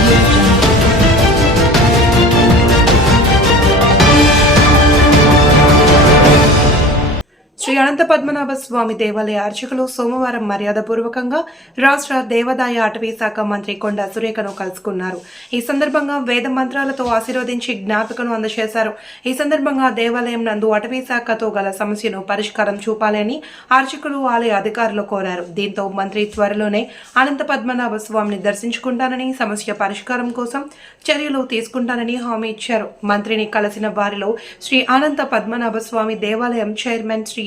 Thank you. Shri Anantha Padmanabha స్వామి దేవాలయ అర్చకులు సోమవారం మర్యాదపూర్వకంగా రాష్ట్ర దేవాదాయ అటవీ శాఖ మంత్రి కొండ సురేఖను కలుసుకున్నారు. ఈ సందర్భంగా వేద మంత్రాలతో ఆశీర్వదించి జ్ఞాపికను అందజేశారు. ఈ సందర్భంగా దేవాలయం నందు అటవీ శాఖతో గల సమస్యను పరిష్కారం చూపాలని అర్చకులు ఆలయ అధికారులు కోరారు. దీంతో మంత్రి త్వరలోనే అనంత పద్మనాభ స్వామిని దర్శించుకుంటానని సమస్య పరిష్కారం కోసం చర్యలు తీసుకుంటానని హామీ ఇచ్చారు. మంత్రిని కలిసిన వారిలో శ్రీ అనంత పద్మనాభ స్వామి దేవాలయం చైర్మన్ శ్రీ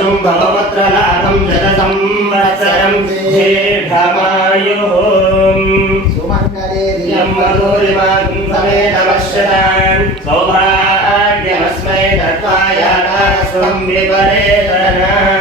वसुं भवपुत्र नागं जत संवत्सरं दीर्घमायुः सुमङ्गले धियं मधुरिमां समेतमश्रतान् सौभाग्यमस्मै दत्त्वा यादास्तं विपरेतरणाम्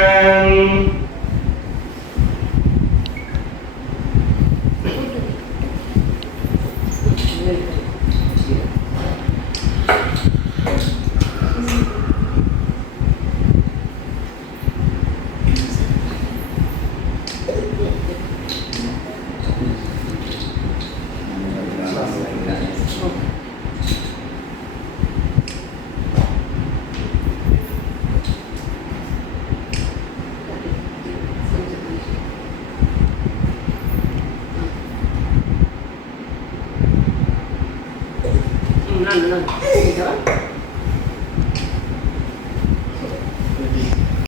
누나 누나 이거